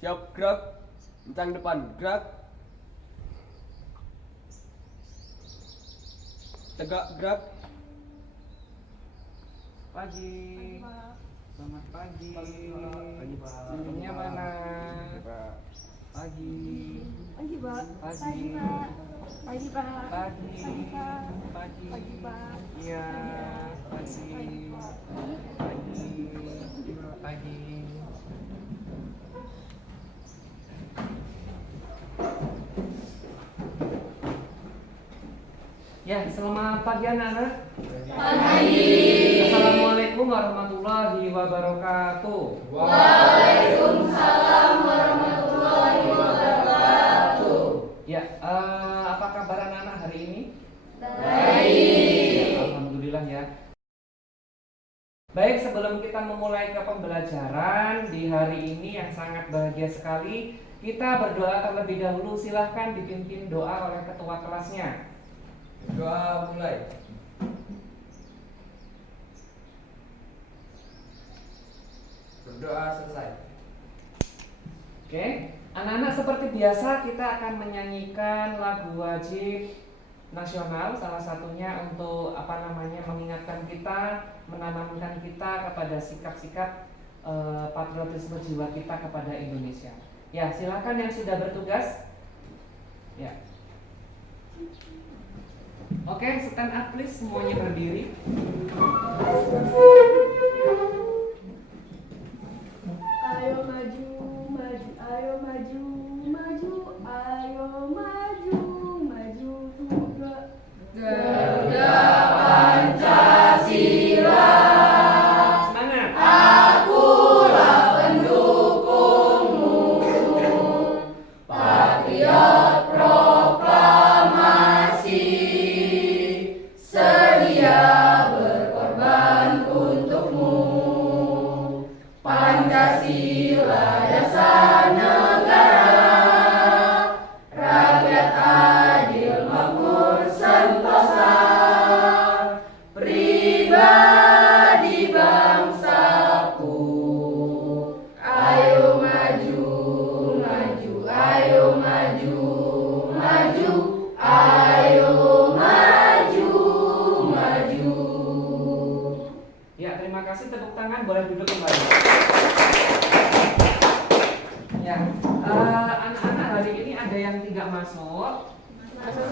Siap, gerak. Kencang depan, gerak. Tegak, gerak. Pagi. Selamat pagi. Pagi, Pak. Minumnya mana? Pak. Pagi. Pagi, Pak. Pagi. Pagi, Pak. Pagi. Pagi, Pak. Pagi. Pagi, Pak. Iya. Pagi. Pagi. Pagi. Ya, selamat pagi anak-anak. Pagi. Assalamualaikum warahmatullahi wabarakatuh. Waalaikumsalam warahmatullahi wabarakatuh. Ya, apa kabar anak-anak hari ini? Baik. Alhamdulillah ya. Baik, sebelum kita memulai ke pembelajaran di hari ini yang sangat bahagia sekali, kita berdoa terlebih dahulu. Silahkan dipimpin doa oleh ketua kelasnya. Doa mulai. Berdoa selesai. Oke, anak-anak seperti biasa kita akan menyanyikan lagu wajib nasional, salah satunya untuk mengingatkan kita, menanamkan kita kepada sikap-sikap patriotisme jiwa kita kepada Indonesia. Ya, silakan yang sudah bertugas. Ya. Oke, stand up please, semuanya berdiri. Ayo maju, maju, ayo maju, maju, ayo maju, maju juga. Garuda Pancasila, Semangat. akulah pendukungmu. Patriot proklamasi, sedia berkorban untukmu. Pancasila dasar negara, rakyat adil makmur sentosa, pribadi bangsaku. Ayo maju, maju, ayo maju, maju, ayo maju, maju. Ya, terima kasih, tepuk tangan, boleh duduk kembali. Ya, anak-anak hari ini ada yang tidak masuk. Masuk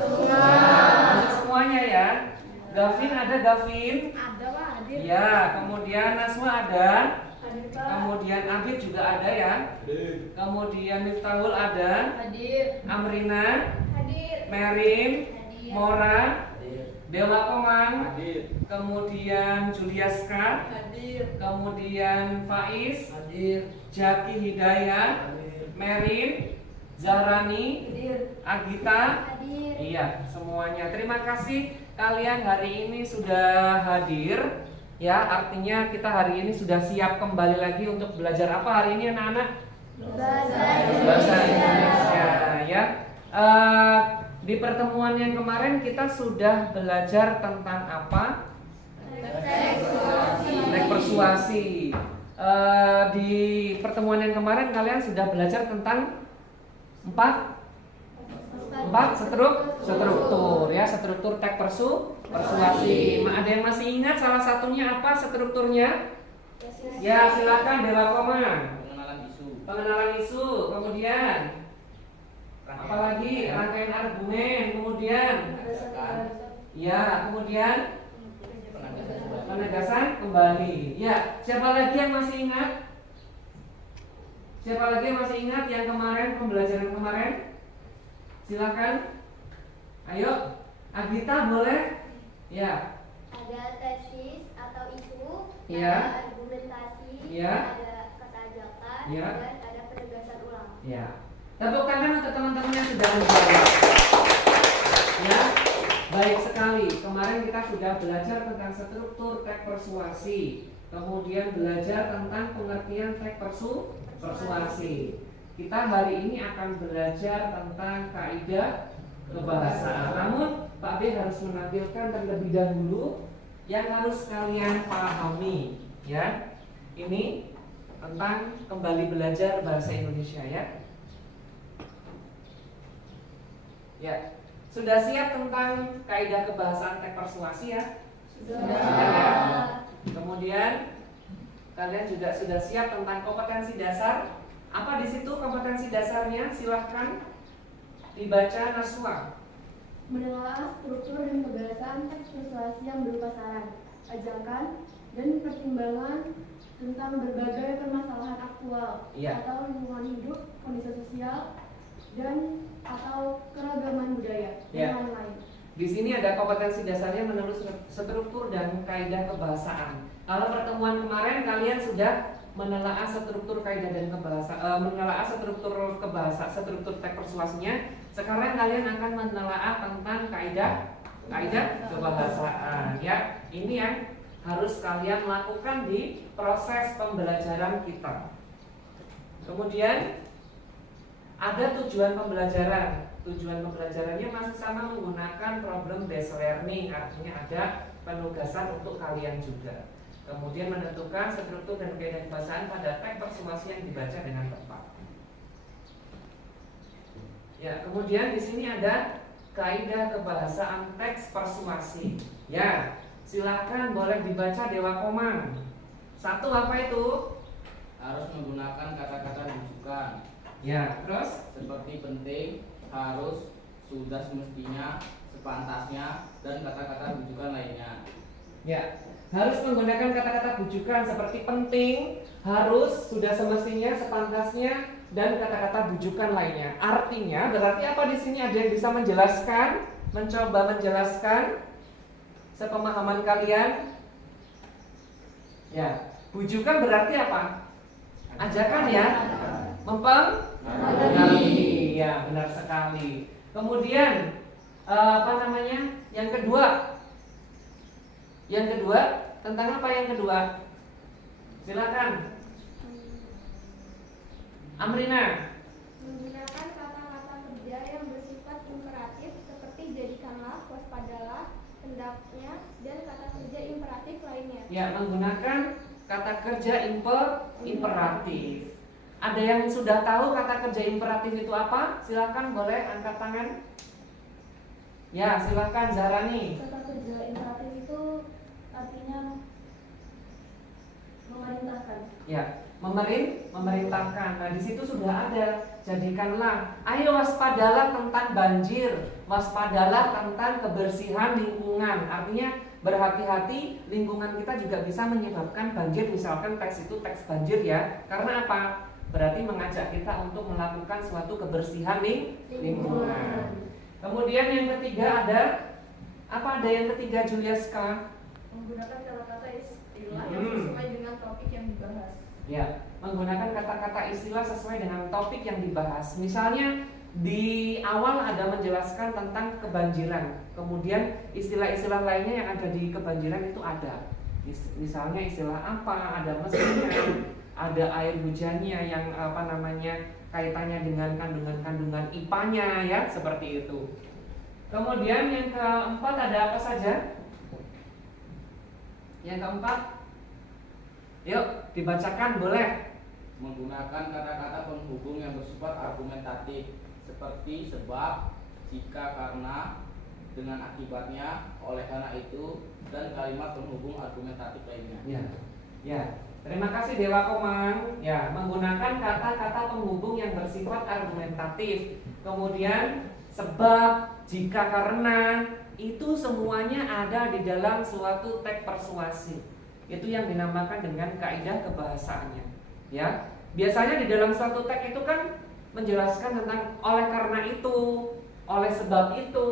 semuanya ya. Gavin ada, Gavin. Ada, Pak, hadir. Ya, kemudian Nasma ada. Hadir, Pak. Kemudian Abid juga ada ya. Kemudian Miftahul ada. Hadir, Amrina, Hadir. Merin, hadir, Mora, Dewa Komang, Hadir. kemudian Juliaska, hadir, kemudian Faiz, Hadir. Jaki Hidayat, Merin, Zahrani, Hadir. Agita. Hadir. Iya, semuanya. Terima kasih kalian hari ini sudah hadir. Ya, artinya kita hari ini sudah siap kembali lagi untuk belajar apa hari ini anak-anak? Bahasa Indonesia ya. Di pertemuan yang kemarin kita sudah belajar tentang apa? Teks persuasi. Di pertemuan yang kemarin kalian sudah belajar tentang empat struktur ya, struktur teks persuasi. Ada yang masih ingat salah satunya apa strukturnya? Ya, silakan Dewa Komang. Pengenalan isu, kemudian apalagi rangkaian argumen, kemudian ya, kemudian penegasan kembali. Ya, siapa lagi yang masih ingat? Siapa lagi yang masih ingat yang kemarin pembelajaran kemarin? Silakan. Ayo, Agita boleh? Ya. Ada tesis atau isu, Iya. ada argumentasi, Iya. ada kata ajakan, Iya. dan ada penegasan ulang. Ya. Tepuk tangan untuk teman-teman yang sudah menjawab. Ya, baik sekali. Kemarin kita sudah belajar tentang struktur teks persuasi, kemudian belajar tentang pengertian teks persuasi. Kita hari ini akan belajar tentang kaidah kebahasaan. Namun Pak B harus menampilkan terlebih dahulu yang harus kalian pahami. Ya, ini tentang kembali belajar bahasa Indonesia ya. Ya, sudah siap tentang kaidah kebahasaan teks persuasi ya? Sudah. Ya. Kemudian kalian juga sudah siap tentang kompetensi dasar. Apa di situ kompetensi dasarnya? Silahkan dibaca Naswa. Menelaah struktur dan kebahasaan teks persuasi yang berupa saran, ajakan, dan pertimbangan tentang berbagai permasalahan aktual Iya. atau lingkungan hidup, kondisi sosial, dan atau keragaman budaya Iya. dan lain-lain. Di sini ada kompetensi dasarnya menurut struktur dan kaidah kebahasaan. Kalau pertemuan kemarin kalian sudah menelaah struktur kaidah dan menelaah struktur teks persuasinya. Sekarang kalian akan menelaah tentang kaidah kebahasaan ya. Ini yang harus kalian lakukan di proses pembelajaran kita. Kemudian ada tujuan pembelajaran. Tujuan pembelajarannya masih sama menggunakan problem based learning, artinya ada penugasan untuk kalian juga. Kemudian menentukan struktur dan kaidah kebahasaan pada teks persuasi yang dibaca dengan tepat. Ya, kemudian di sini ada kaidah kebahasaan teks persuasi. Ya, silakan boleh dibaca Dewa Komang. Satu apa itu? Harus menggunakan kata-kata rujukan Ya, terus seperti penting, harus, sudah semestinya, sepantasnya, dan kata-kata rujukan lainnya. ya, harus menggunakan kata-kata bujukan seperti penting, harus, sudah semestinya, sepantasnya, dan kata-kata bujukan lainnya. Artinya berarti apa di sini? Ada yang bisa menjelaskan, mencoba menjelaskan sepemahaman kalian? Ya, bujukan berarti apa? Ajakan ya, mempengaruhi. Ya, benar sekali. Kemudian apa namanya? Yang kedua tentang apa yang kedua? Silakan. Amrina. Menggunakan kata-kata kerja yang bersifat imperatif seperti jadikanlah, waspadalah, hendaknya, dan kata kerja imperatif lainnya. Ya, menggunakan kata kerja imperatif. Ada yang sudah tahu kata kerja imperatif itu apa? Silakan boleh angkat tangan. Ya, silakan Zahrani. Kata kerja imperatif itu artinya memerintahkan. Ya, memerintahkan. Nah, di situ sudah ada. Jadikanlah. Ayo waspadalah tentang banjir, waspadalah tentang kebersihan lingkungan. Artinya berhati-hati, lingkungan kita juga bisa menyebabkan banjir. Misalkan teks itu teks banjir ya. Karena apa? Berarti mengajak kita untuk melakukan suatu kebersihan lingkungan. Kemudian yang ketiga ada apa? Ada yang ketiga Juliaska? Menggunakan kata-kata istilah yang sesuai dengan topik yang dibahas. Ya, menggunakan kata-kata istilah sesuai dengan topik yang dibahas. Misalnya di awal ada menjelaskan tentang kebanjiran. Kemudian istilah-istilah lainnya yang ada di kebanjiran itu ada. Misalnya istilah apa? Ada mesinnya, ada air hujannya yang apa namanya kaitannya dengan kandungan-kandungan IPA-nya ya, seperti itu. Kemudian yang keempat ada apa saja? Yang keempat, yuk dibacakan boleh. Menggunakan kata-kata penghubung yang bersifat argumentatif seperti sebab, jika, karena, dengan akibatnya, oleh karena itu, dan kalimat penghubung argumentatif lainnya. Ya, ya. Terima kasih Dewa Komang. Ya, menggunakan kata-kata penghubung yang bersifat argumentatif. Kemudian sebab, jika, karena, itu semuanya ada di dalam suatu teks persuasi. Itu yang dinamakan dengan kaidah kebahasaannya. Ya, biasanya di dalam suatu teks itu kan menjelaskan tentang oleh karena itu, oleh sebab itu,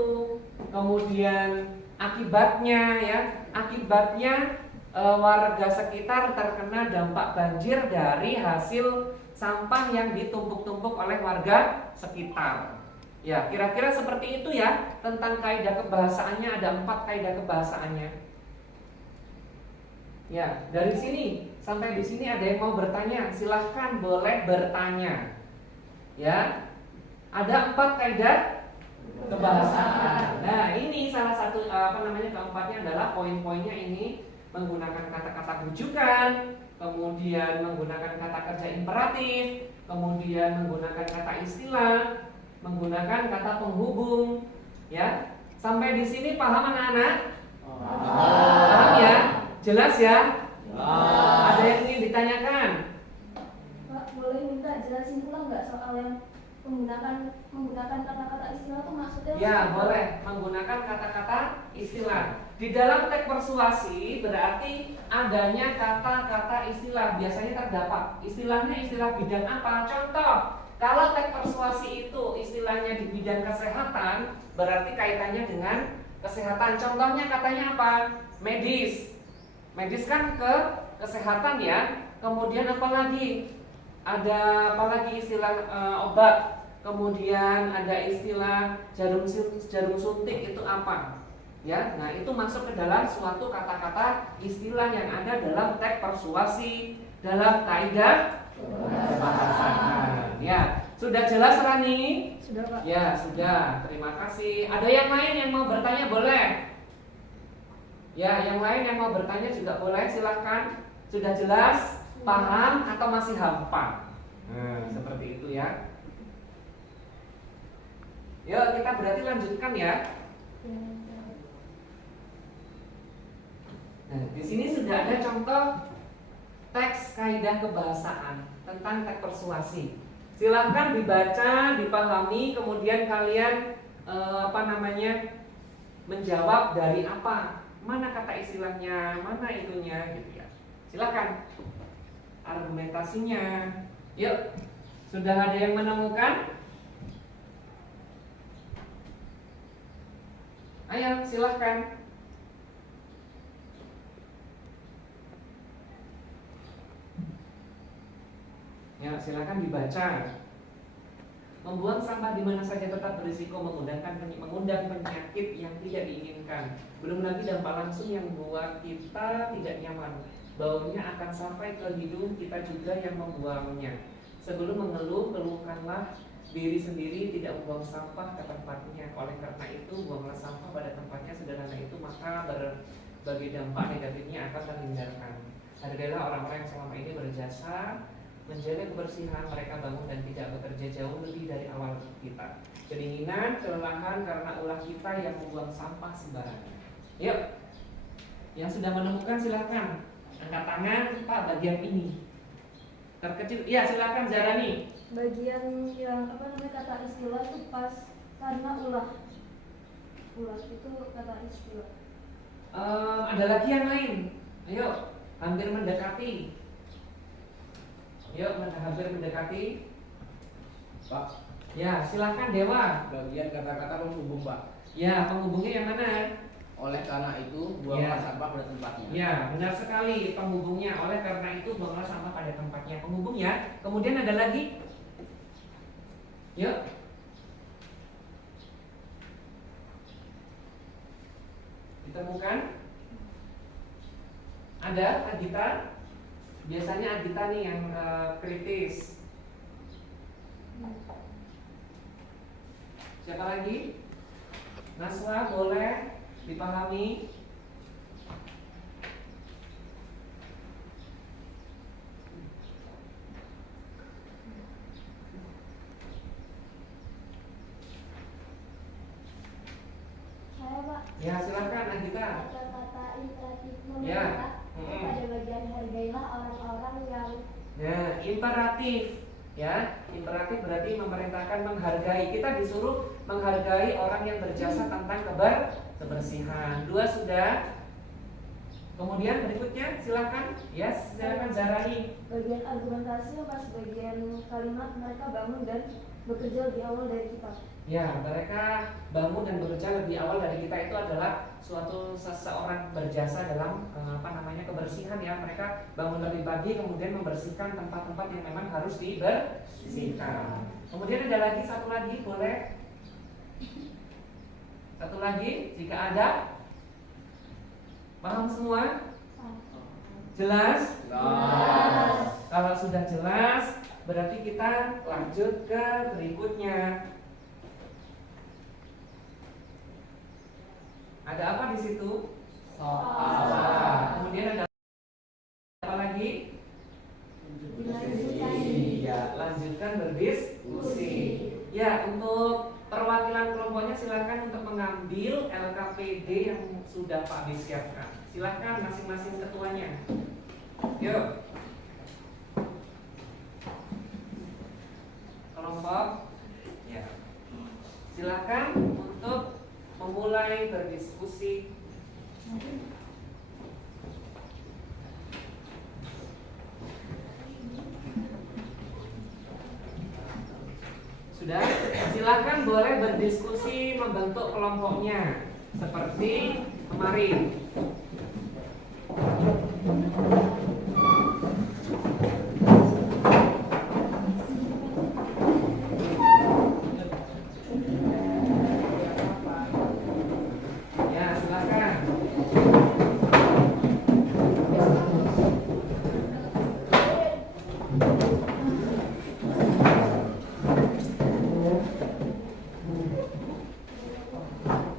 kemudian akibatnya ya, akibatnya warga sekitar terkena dampak banjir dari hasil sampah yang ditumpuk-tumpuk oleh warga sekitar. Ya, kira-kira seperti itu ya tentang kaidah kebahasaannya. Ada 4 kaidah kebahasaannya. Ya, dari sini sampai di sini ada yang mau bertanya, silahkan boleh bertanya. Ya, ada 4 kaidah kebahasaan. Nah, ini salah satu keempatnya adalah poin-poinnya ini. menggunakan kata-kata rujukan, kemudian menggunakan kata kerja imperatif, kemudian menggunakan kata istilah, menggunakan kata penghubung, ya. Sampai di sini paham anak-anak? Paham ya? Jelas ya? Ada yang ingin ditanyakan? Pak, boleh minta jelasin ulang nggak soal yang menggunakan kata-kata istilah itu maksudnya? Ya, boleh menggunakan kata-kata istilah. Di dalam teks persuasi berarti adanya kata-kata istilah. Biasanya terdapat istilahnya istilah bidang apa? Contoh, kalau teks persuasi itu istilahnya di bidang kesehatan, berarti kaitannya dengan kesehatan. Contohnya katanya apa? Medis. Medis kan ke kesehatan ya. Kemudian apa lagi? Ada apa lagi istilah obat? Kemudian ada istilah jarum suntik itu apa? Ya, nah itu masuk ke dalam suatu kata-kata istilah yang ada dalam teks persuasi dalam kaidah bahasa. Ya, sudah jelas Rani? Sudah, Pak. Ya, sudah. Terima kasih. Ada yang lain yang mau bertanya boleh? Ya, yang lain yang mau bertanya juga boleh, silahkan. Sudah jelas? Paham atau masih hampa? Seperti itu ya. Yuk, kita berarti lanjutkan ya. Nah, di sini sudah ada contoh teks kaidah kebahasaan tentang teks persuasi. Silahkan dibaca, dipahami, kemudian kalian menjawab dari apa, mana kata istilahnya, mana itunya, gitu ya. Silahkan argumentasinya. Yuk, sudah ada yang menemukan? Ayo, silahkan. Ya, silahkan dibaca. Membuang sampah di mana saja tetap berisiko mengundang penyakit yang tidak diinginkan. Belum lagi dampak langsung yang membuat kita tidak nyaman. Baunya akan sampai ke hidung kita juga yang membuangnya. Sebelum mengeluh, keluhkanlah diri sendiri, tidak membuang sampah ke tempatnya. Oleh karena itu, buanglah sampah pada tempatnya. Sederhana itu, maka berbagai dampak negatifnya akan terhindarkan. Hargailah orang-orang yang selama ini berjasa menjaga kebersihan. Mereka bangun dan tidak bekerja jauh lebih dari awal kita. Kedinginan, kelelahan karena ulah kita yang membuang sampah sembarangan. Yuk, yang sudah menemukan silahkan angkat tangan. Pak, bagian ini terkecil. Ya, silahkan Zarani. Bagian yang kata istilah itu pas karena ulah itu kata istilah. Ada lagi yang lain. Ayo, hampir mendekati. Yuk, hampir mendekati. Pak, Ya, silahkan Dewa. bagian kata-kata penghubung, Pak. Ya, penghubungnya yang mana? Oleh karena itu, buanglah Ya. sampah pada tempatnya. Ya, benar sekali penghubungnya. Oleh karena itu, buanglah sampah pada tempatnya. Penghubungnya. Kemudian ada lagi. Yuk. Ditemukan? Ada Agita? Biasanya Agita nih yang kritis. Siapa lagi? Naswa, boleh dipahami? Saya, Pak. Ya, silakan Agita. Kata-kata imperatif Ya. meminta pada bagian hargailah orang-orang yang Nah, imperatif. Ya, imperatif berarti memerintahkan menghargai. Kita disuruh menghargai orang yang berjasa tentang kebersihan. 2 sudah. Kemudian berikutnya silakan. Yes, silakan Zarani. bagian argumentasi yang pas bagian kalimat mereka bangun dan bekerja lebih awal dari kita. Ya, mereka bangun dan bekerja lebih awal dari kita itu adalah suatu seseorang berjasa dalam kebersihan ya. Mereka bangun lebih pagi kemudian membersihkan tempat-tempat yang memang harus dibersihkan. Kemudian ada lagi satu lagi, boleh? Satu lagi jika ada. Paham semua? Jelas? Jelas. Kalau sudah jelas, berarti kita lanjut ke berikutnya. Ada apa di situ? soal. Kemudian ada apa lagi? Iya, lanjutkan berdiskusi. Ya, untuk perwakilan kelompoknya silakan untuk mengambil LKPD yang sudah Pak B siapkan. Silakan masing-masing ketuanya. Yuk. Kelompok. Ya. Silakan untuk memulai berdiskusi. Sudah, silakan boleh berdiskusi membentuk kelompoknya seperti kemarin. Ya, silakan.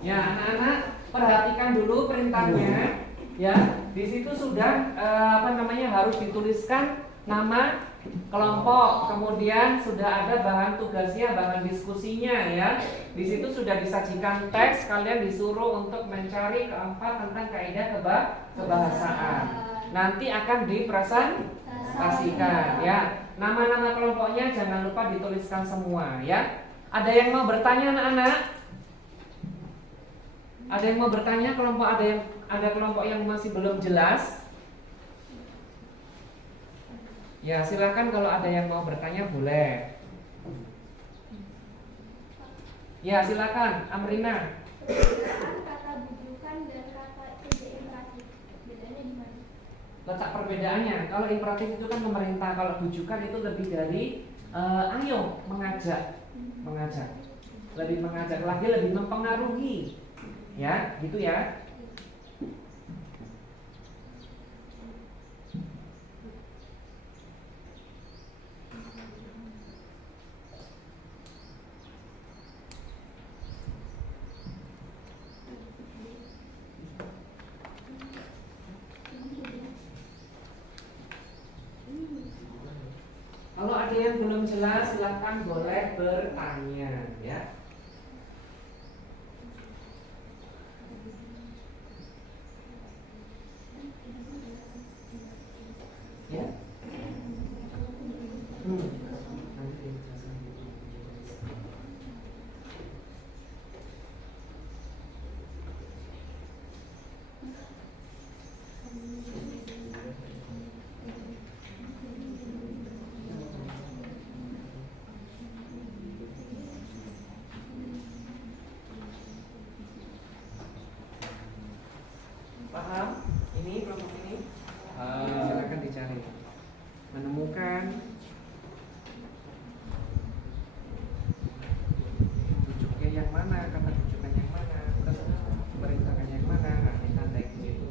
Ya, anak-anak perhatikan dulu perintahnya. Ya, di situ sudah harus dituliskan nama kelompok, kemudian sudah ada bahan tugasnya, bahan diskusinya ya. Di situ sudah disajikan teks, kalian disuruh untuk mencari keempat tentang kaidah kebahasaan. Nanti akan dipresentasikan ya. Nama-nama kelompoknya jangan lupa dituliskan semua ya. Ada yang mau bertanya anak-anak? Ada yang mau bertanya kelompok, ada kelompok yang masih belum jelas? Ya, silakan kalau ada yang mau bertanya boleh. Ya, silakan Amrina. Perbedaan kata bujukan dan kata kerja imperatif, bedanya di mana? Letak perbedaannya, kalau imperatif itu kan pemerintah, kalau bujukan itu lebih dari ayo mengajak, lebih mengajak lagi, lebih mempengaruhi, ya, gitu ya. Kalau ada yang belum jelas silahkan boleh bertanya ya. Ya. Nanti dijelaskan. Paham? Ini kelompok ini? Silakan dicari. Menemukan bujuknya yang mana, kata bujukan yang mana, terus perintahkan yang mana, nah ditandai di situ.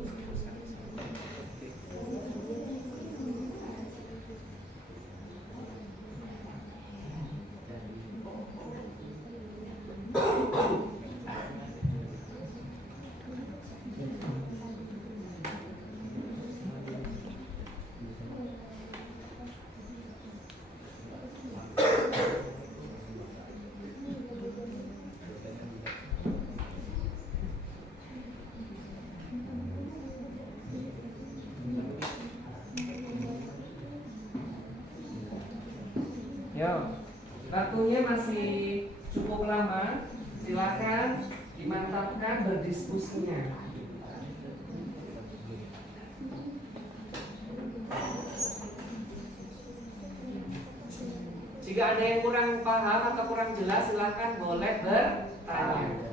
Yo, waktunya masih cukup lama. Silakan dimantapkan berdiskusinya. Jika ada yang kurang paham atau kurang jelas, silakan boleh bertanya.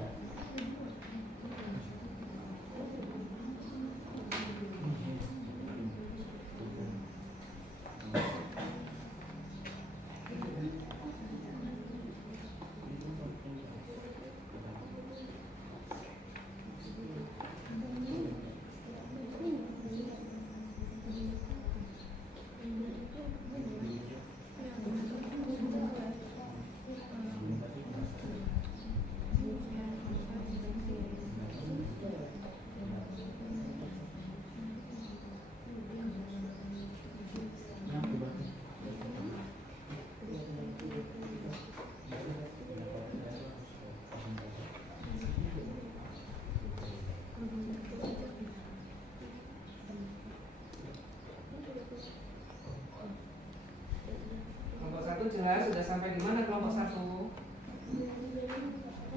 jelas? Sudah sampai di mana kelompok 1?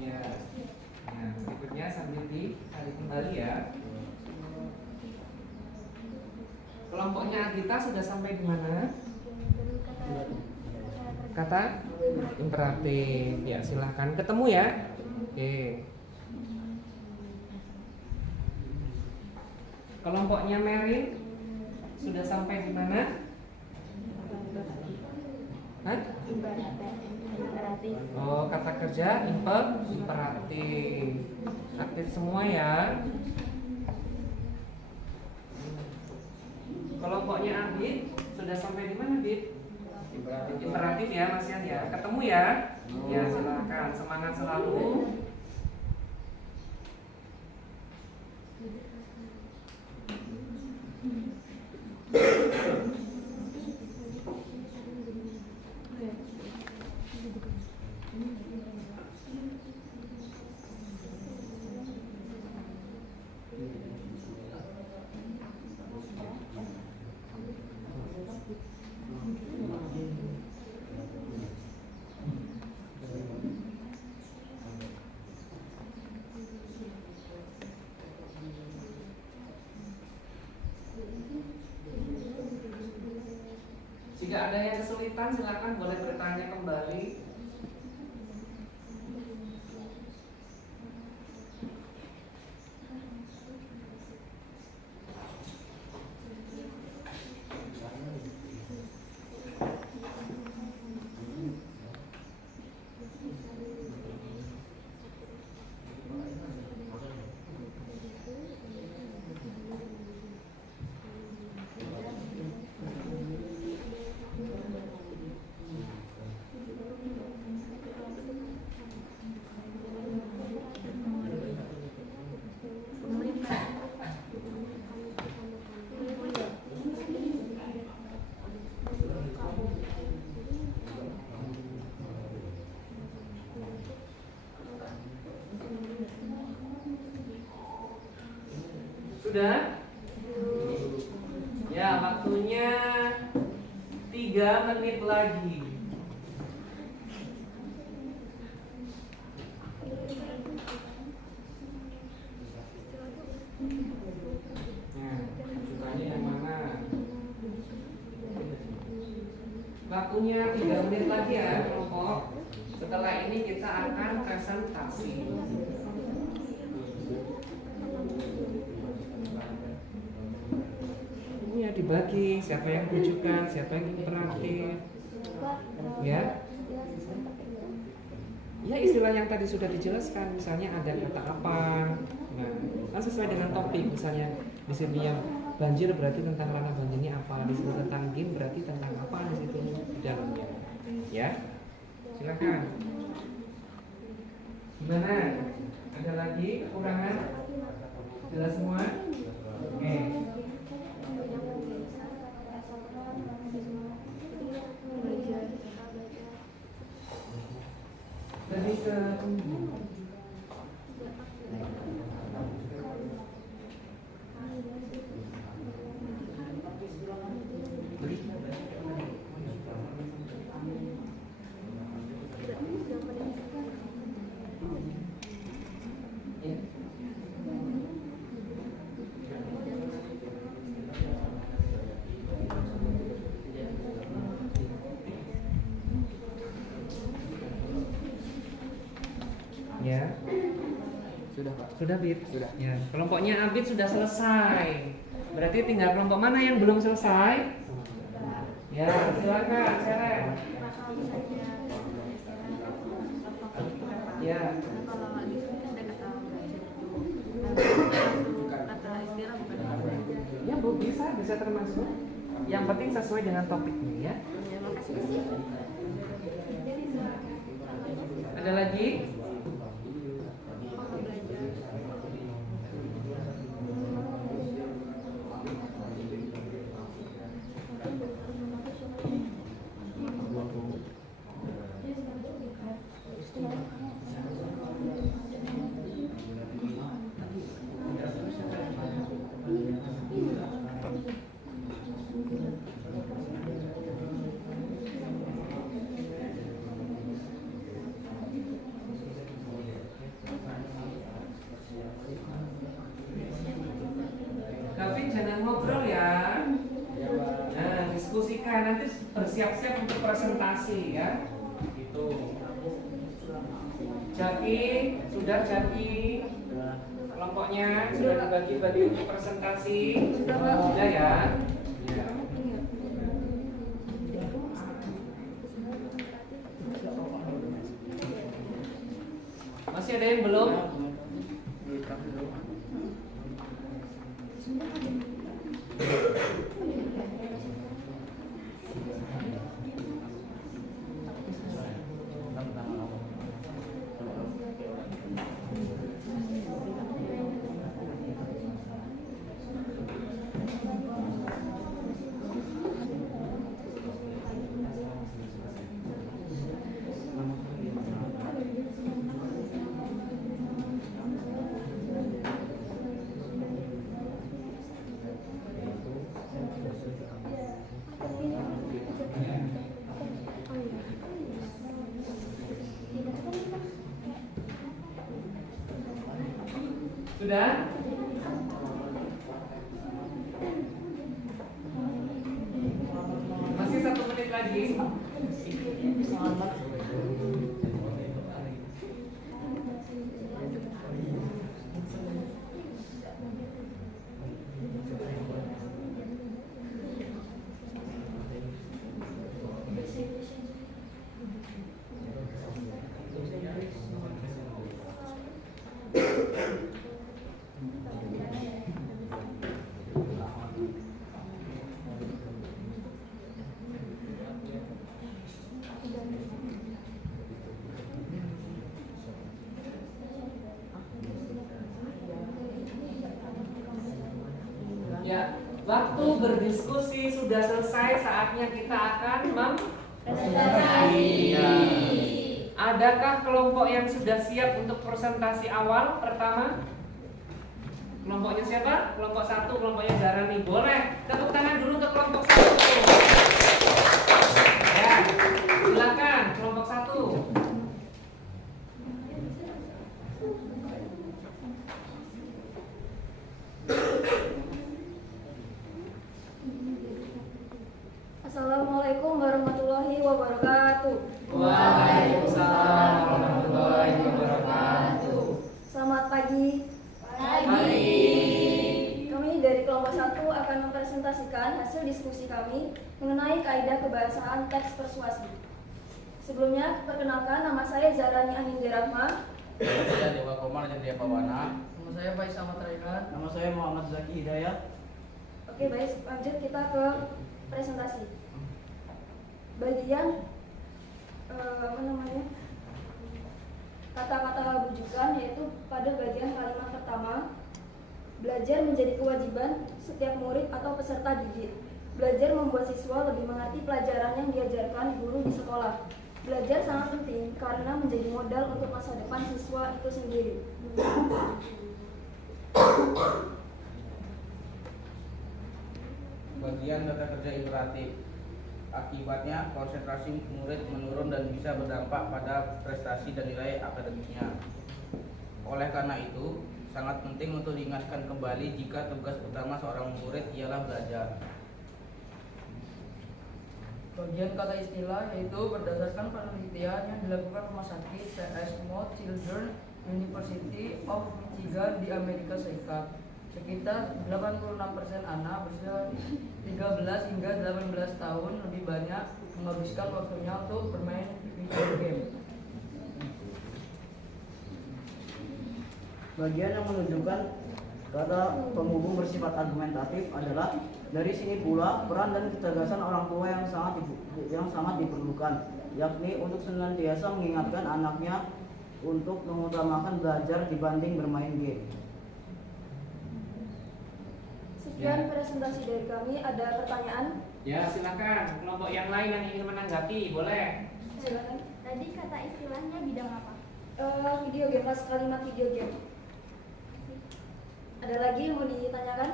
Ya. Nah, berikutnya sambil ditarik kembali ya. Kelompoknya Agita sudah sampai di mana? Kata imperatif. Ya, silahkan ketemu ya. Oke. Kelompoknya Merin sudah sampai di mana? Hah? Oh, kata kerja imperatif. Aktif semua ya. Kelompoknya Abid sudah sampai di mana, Bid? Imperatif ya, Mas Yan ya. Ketemu ya? Ya, silakan. Semangat selalu. Jika ada yang kesulitan, silakan boleh bertanya kembali. Sudah? Ya, waktunya 3 menit lagi. Nah, sukanya yang mana? Waktunya 3 menit lagi ya, kelompok. Setelah ini kita akan presentasi. Ya, dibagi siapa yang rujukan, siapa yang imperatif. Ya. Ya, istilah yang tadi sudah dijelaskan, misalnya ada kata apa. Nah, kan sesuai dengan topik, misalnya di sini yang banjir berarti tentang ranah banjirnya apa, di sini tentang gim berarti tentang apa di situ di dalamnya. Ya. Silakan. Gimana? Ada lagi kekurangan? Jelas semua? Oke. Lebih ke ya. Sudah, Pak. Sudah, Bid? Sudah. Ya. Kelompoknya Abid sudah selesai. Berarti tinggal kelompok mana yang belum selesai? Ya, silakan, Seren. Ya. Ya, Bu, bisa termasuk. Yang penting sesuai dengan topiknya ya. Ada lagi? diskusikan, nanti bersiap-siap untuk presentasi ya. Gitu. Jaki, sudah Jaki? Kelompoknya sudah dibagi-bagi untuk presentasi. Sudah ya. Ya. Masih ada yang belum? Sudah? Masih 1 menit lagi. Ya, waktu berdiskusi sudah selesai, saatnya kita akan Presentasi. Ya. Adakah kelompok yang sudah siap untuk presentasi awal pertama? Kelompoknya siapa? Kelompok 1, kelompoknya Darani. Boleh tepuk tangan dulu untuk kelompok 1. Ya, silakan kelompok 1. Assalamualaikum warahmatullahi wabarakatuh. Waalaikumsalam warahmatullahi wabarakatuh. Selamat pagi. Pagi. Kami dari kelompok 1 akan mempresentasikan hasil diskusi kami mengenai kaidah kebahasaan teks persuasi. Sebelumnya, perkenalkan, nama saya Zarani Anindya Rahma. Saya Dewa Komar dan Dewa Pawana. Nama saya Faiz Ahmad Raihan. Nama saya Muhammad Zaki Hidayat. Oke, baik, lanjut kita ke presentasi. Bagian kata-kata bujukan, yaitu pada bagian kalimat pertama, belajar menjadi kewajiban setiap murid atau peserta didik. Belajar membuat siswa lebih mengerti pelajaran yang diajarkan guru di sekolah. Belajar sangat penting karena menjadi modal untuk masa depan siswa itu sendiri. Bagian tata kerja imperatif. Akibatnya konsentrasi murid menurun dan bisa berdampak pada prestasi dan nilai akademiknya. Oleh karena itu, sangat penting untuk diingatkan kembali jika tugas utama seorang murid ialah belajar. Bagian kata istilah yaitu berdasarkan penelitian yang dilakukan rumah sakit C.S. Mott Children's University of Michigan di Amerika Serikat. Sekitar 86% anak berusia 13 hingga 18 tahun lebih banyak menghabiskan waktunya untuk bermain video game. Bagian yang menunjukkan kata penghubung bersifat argumentatif adalah dari sini pula peran dan kecerdasan orang tua yang sangat diperlukan, yakni untuk senantiasa mengingatkan anaknya untuk mengutamakan belajar dibanding bermain game. Sekian presentasi dari kami. Ada pertanyaan? Ya, silakan. Kelompok yang lain yang ingin menanggapi, boleh. Silakan. Tadi kata istilahnya bidang apa? Video game, pas kalimat video game. Ada lagi yang mau ditanyakan?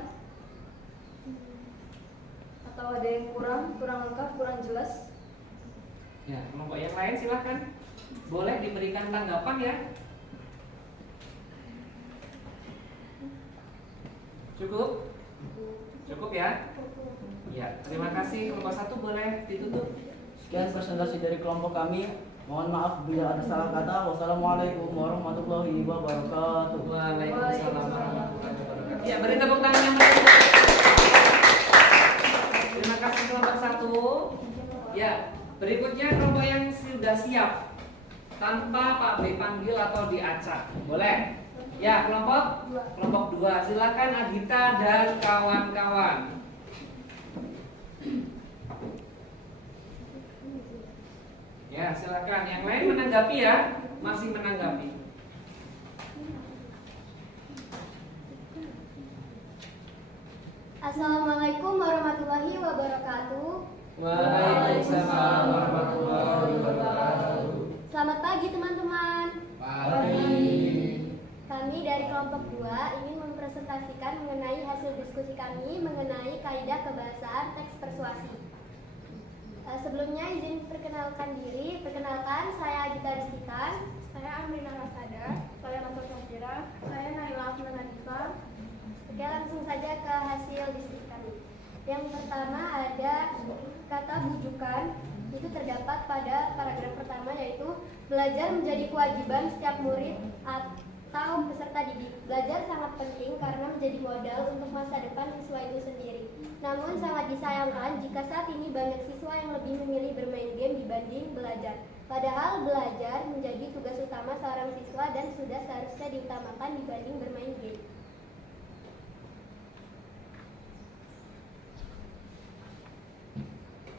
Atau ada yang kurang lengkap, kurang jelas? Ya, kelompok yang lain silakan. Boleh diberikan tanggapan ya. Cukup? Cukup ya? Ya, terima kasih. Kelompok 1 boleh ditutup. Sekian presentasi dari kelompok kami. Mohon maaf bila ada salah kata. Wassalamualaikum warahmatullahi wabarakatuh. Waalaikumsalam warahmatullahi wabarakatuh. Ya, beri tepuk tangan yang meriah. Terima kasih kelompok 1. Ya, berikutnya kelompok yang sudah siap tanpa Pak B panggil atau diacak. Boleh? Ya, kelompok 2. Silakan Agita dan kawan-kawan. Ya, silakan. Yang lain menanggapi ya, masih menanggapi. Assalamualaikum warahmatullahi wabarakatuh. Waalaikumsalam warahmatullahi wabarakatuh. Selamat pagi teman-teman. Pagi. Kami dari kelompok 2 ingin mempresentasikan mengenai hasil diskusi kami mengenai kaidah kebahasaan teks persuasi. Sebelumnya izin perkenalkan diri. Perkenalkan, saya Agita Rizkitan. Saya Amrina Rasada. Saya Nasr Syafira. Saya Naila Afnan Hadifah. Oke, langsung saja ke hasil diskusi kami. Yang pertama ada kata bujukan. Itu terdapat pada paragraf pertama, yaitu belajar menjadi kewajiban setiap murid atau peserta didik. Belajar sangat penting karena menjadi modal untuk masa depan siswa itu sendiri. Namun sangat disayangkan jika saat ini banyak siswa yang lebih memilih bermain game dibanding belajar. Padahal belajar menjadi tugas utama seorang siswa dan sudah seharusnya diutamakan dibanding bermain game.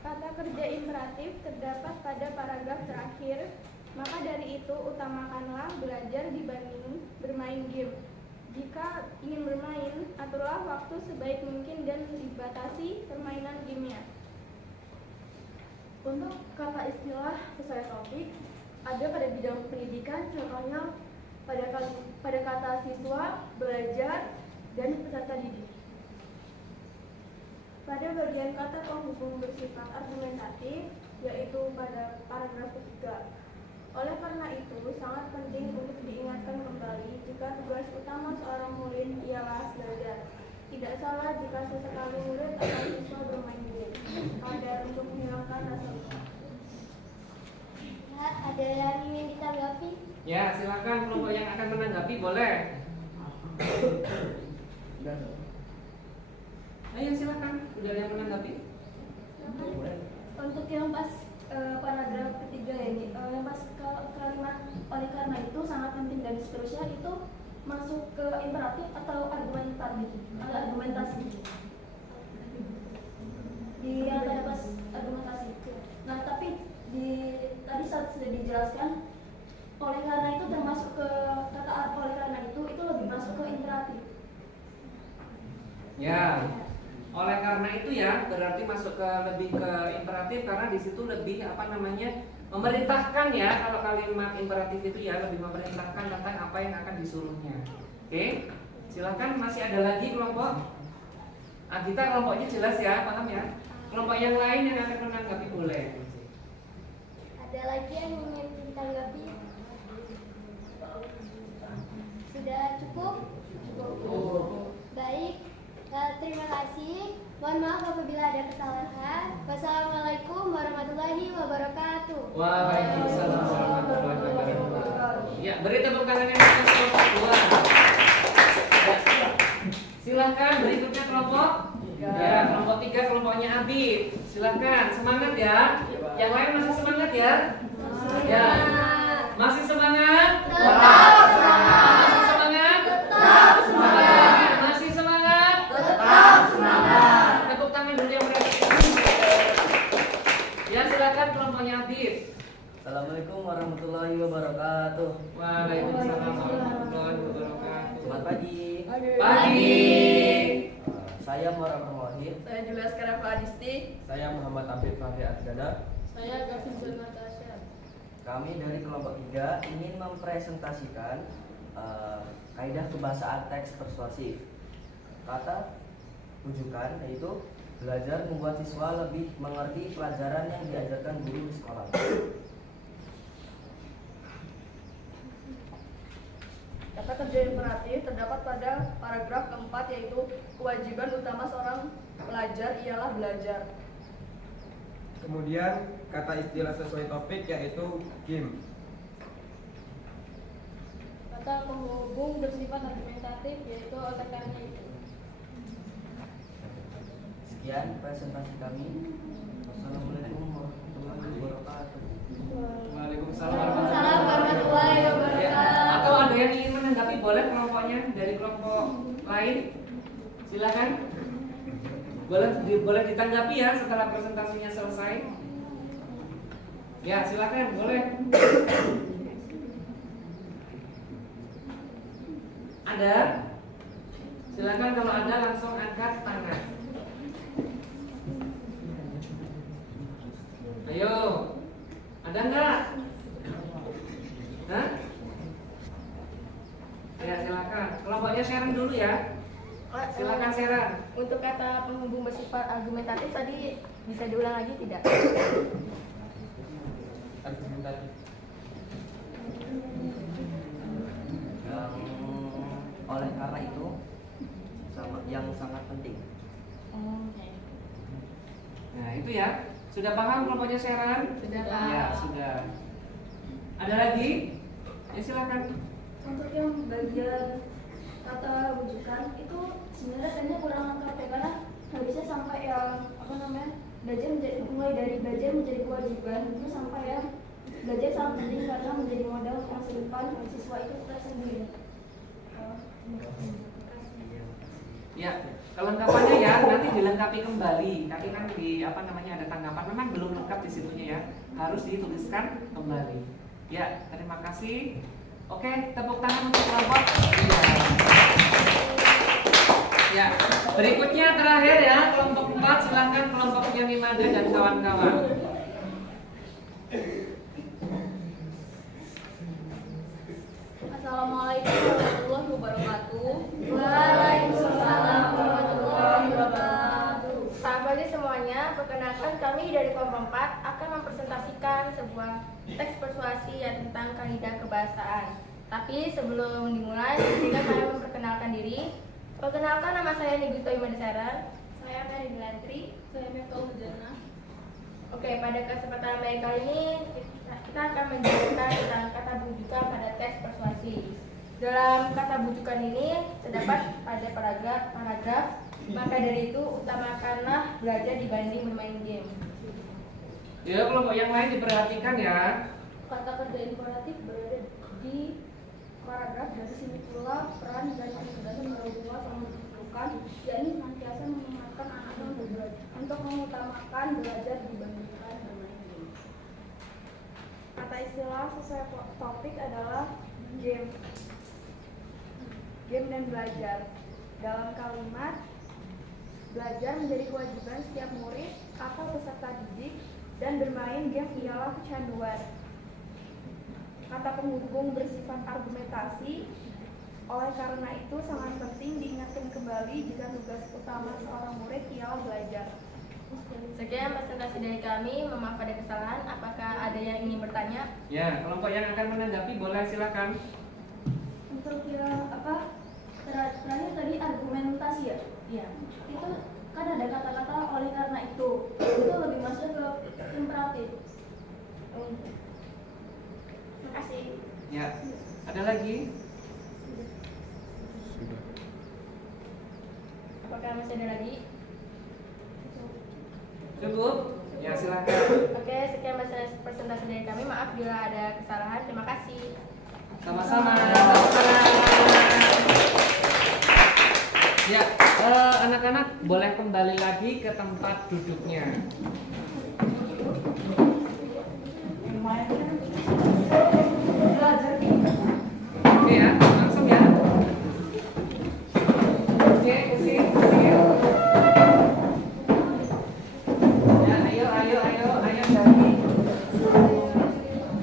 Kata kerja imperatif terdapat pada paragraf terakhir. Maka dari itu utamakanlah belajar dibanding bermain game. Jika ingin bermain, aturlah waktu sebaik mungkin dan dibatasi permainan gamenya. Untuk kata istilah sesuai topik, ada pada bidang pendidikan, contohnya pada kata siswa, belajar, dan peserta didik. Pada bagian kata penghubung bersifat argumentatif, yaitu pada paragraf ketiga. Oleh karena itu, sangat penting untuk diingatkan kembali jika tugas utama seorang murid ialah belajar. Tidak salah jika sesekali murid atau siswa bermain game, sekadar untuk menghilangkan rasa lupa. Ya, ada yang ingin ditanggapi? Ya, silakan kelompok yang akan menanggapi boleh. Ayo silakan, udah ada yang menanggapi? Untuk yang pas paragraf ketiga ya ini, yang pas kalimat oleh karena itu sangat penting dan seterusnya itu masuk ke imperatif atau argumentasi di yang pada pas argumentasi. Nah tapi tadi saat sudah dijelaskan oleh karena itu termasuk ke kata oleh karena itu lebih masuk ke imperatif. Ya. Oleh karena itu ya, berarti masuk ke lebih ke imperatif karena di situ lebih memerintahkan ya. Kalau kalimat imperatif itu ya lebih memerintahkan tentang apa yang akan disuruhnya. Oke, silakan masih ada lagi kelompok. Agita kelompoknya jelas ya, paham ya? Kelompok yang lain yang akan menanggapi boleh. Ada lagi yang ingin ditanggapi? Sudah cukup? Baik. Terima kasih. Mohon maaf apabila ada kesalahan. Wassalamualaikum warahmatullahi wabarakatuh. Waalaikumsalam warahmatullahi wabarakatuh. Ya, beri tepuk tangan yang untuk kelompok 2. Ya, silakan berikutnya kelompok. Ya, kelompok 3 kelompoknya Abid. Silakan, semangat ya. Yang lain masih semangat ya? Ya. Masih semangat? Tetap semangat. Masih semangat? Tetap semangat. Masih semangat? Tetap semangat. Tepuk tangan dulu yang mereka. Ya, silakan kelompoknya Abid. Assalamualaikum warahmatullahi wabarakatuh. Waalaikumsalam warahmatullahi wabarakatuh. Selamat pagi. Pagi. Saya Muhammad Wahid. Saya Julius Karafa Adisti. Saya Muhammad Abid Fahri Adana. Saya Gavin Zulmatasya. Kami dari kelompok 3 ingin mempresentasikan kaidah kebahasaan teks persuasif. Kata rujukan yaitu belajar membuat siswa lebih mengerti pelajaran yang diajarkan guru di sekolah. Kata kerja imperatif terdapat pada paragraf keempat, yaitu kewajiban utama seorang pelajar ialah belajar. Kemudian kata istilah sesuai topik yaitu game. Kata penghubung bersifat argumentatif, yaitu oleh karena itu. Sekian presentasi kami. Wassalamualaikum warahmatullahi wabarakatuh. Waalaikumsalam Waalaikumsalam warahmatullahi Ya, wabarakatuh. atau ada yang ingin menanggapi, boleh kelompoknya dari kelompok lain, silakan. Boleh ditanggapi ya setelah presentasinya selesai. Ya, silakan, boleh. Ada? Silakan, kalau ada langsung angkat tangan. Ayo, ada enggak? Hah? Ya, silakan. Kelompoknya Sharon dulu ya. Silakan Sharon. Untuk kata penghubung bersifat argumentatif tadi bisa diulang lagi tidak? Argumentatif. Oleh karena itu yang sangat penting. Nah, itu ya. Sudah paham kelompoknya Sharon? Sudah paham. Ya, sudah. Ada lagi? Ya, silakan. Untuk yang bagian kata rujukan itu sebenarnya kayaknya kurang lengkap ya, karena harusnya sampai yang mulai dari belajar menjadi kewajiban itu sampai ya belajar sangat penting karena menjadi modal untuk masa depan siswa itu tersendiri. Ya, kelengkapannya ya nanti dilengkapi kembali. Tadi kan ada tanggapan, memang belum lengkap di situnya ya. Harus dituliskan kembali. Ya, terima kasih. Oke, tepuk tangan untuk kelompok. Ya, berikutnya terakhir ya, kelompok 4, silahkan kelompoknya Mimada dan kawan-kawan. Assalamualaikum warahmatullahi wabarakatuh. Waalaikumsalam warahmatullahi wabarakatuh. Selamat pagi semuanya. Perkenalkan, kami dari kelompok 4 akan mempresentasikan sebuah teks persuasi yang tentang kaidah kebahasaan. Tapi sebelum dimulai, izinkan saya memperkenalkan diri. Perkenalkan, nama saya Nigusto Imadasaran. Saya Mary Melantri. Saya Mekau Mujana. Oke, pada kesempatan baik kali ini kita akan menjelaskan tentang kata bujukan pada teks persuasi. Dalam kata bujukan ini terdapat pada paragraf, maka dari itu utamakanlah belajar dibanding bermain game. Ya, kelompok yang lain diperhatikan ya. Kata kerja imperatif berada di paragraf, dari sini pula peran dan kecerdasan orang tua sangat diperlukan, yakni senantiasa mengingatkan anak-anak untuk mengutamakan belajar dibandingkan bermain game. Kata istilah sesuai topik adalah game dan belajar. Dalam kalimat, belajar menjadi kewajiban setiap murid atau peserta didik dan bermain game ialah kecanduan. Kata penghubung bersifat argumentasi, oleh karena itu sangat penting diingatkan kembali jika tugas utama seorang murid ialah belajar. Sekian presentasi dari kami. Maaf ada kesalahan. Apakah ada yang ingin bertanya? Ya, kelompok yang akan menanggapi boleh silakan. Untuk yang terakhir tadi argumentasi ya? Iya. Itu kan ada kata-kata oleh karena itu lebih masuk ke imperatif. Terima kasih. Ya, ada lagi? Apakah masih ada lagi? Cukup? Ya, silakan. Oke, sekian presentasi dari kami. Maaf bila ada kesalahan. Terima kasih. Sama-sama. Sama-sama. Ya, anak-anak boleh kembali lagi ke tempat duduknya. Oke ya, langsung ya. Oke, kesini. Ya, ayo dari.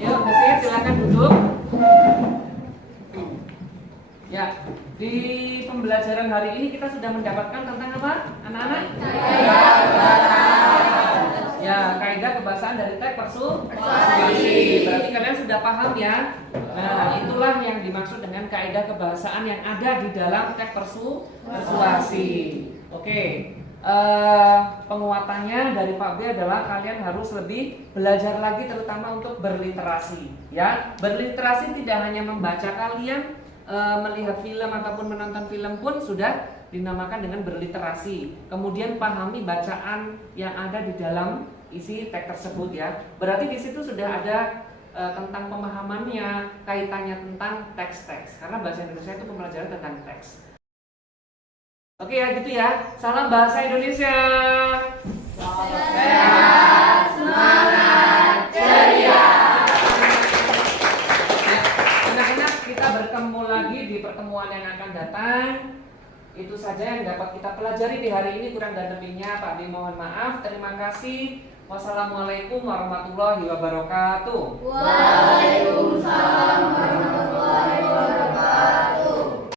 Yuk, kesini, silakan duduk. Ya, di pembelajaran hari ini kita sudah mendapatkan tentang apa, anak-anak? Ya, kaidah kebahasaan dari teks persuasi. Berarti kalian sudah paham ya? Nah, itulah yang dimaksud dengan kaidah kebahasaan yang ada di dalam teks persuasi. Oke. Penguatannya dari Pak B adalah kalian harus lebih belajar lagi terutama untuk berliterasi ya. Berliterasi tidak hanya membaca, kalian melihat film ataupun menonton film pun sudah dinamakan dengan berliterasi. Kemudian pahami bacaan yang ada di dalam isi teks tersebut ya. Berarti di situ sudah ada tentang pemahamannya, kaitannya tentang teks-teks. Karena bahasa Indonesia itu pembelajaran tentang teks. Oke ya gitu ya. Salam bahasa Indonesia. Sehat, semangat, ceria. Ya, anak-anak, kita bertemu lagi di pertemuan yang akan datang. Itu saja yang dapat kita pelajari di hari ini. Kurang dan lebihnya Pak B mohon maaf. Terima kasih. Wassalamualaikum warahmatullahi wabarakatuh. Waalaikumsalam warahmatullahi wabarakatuh.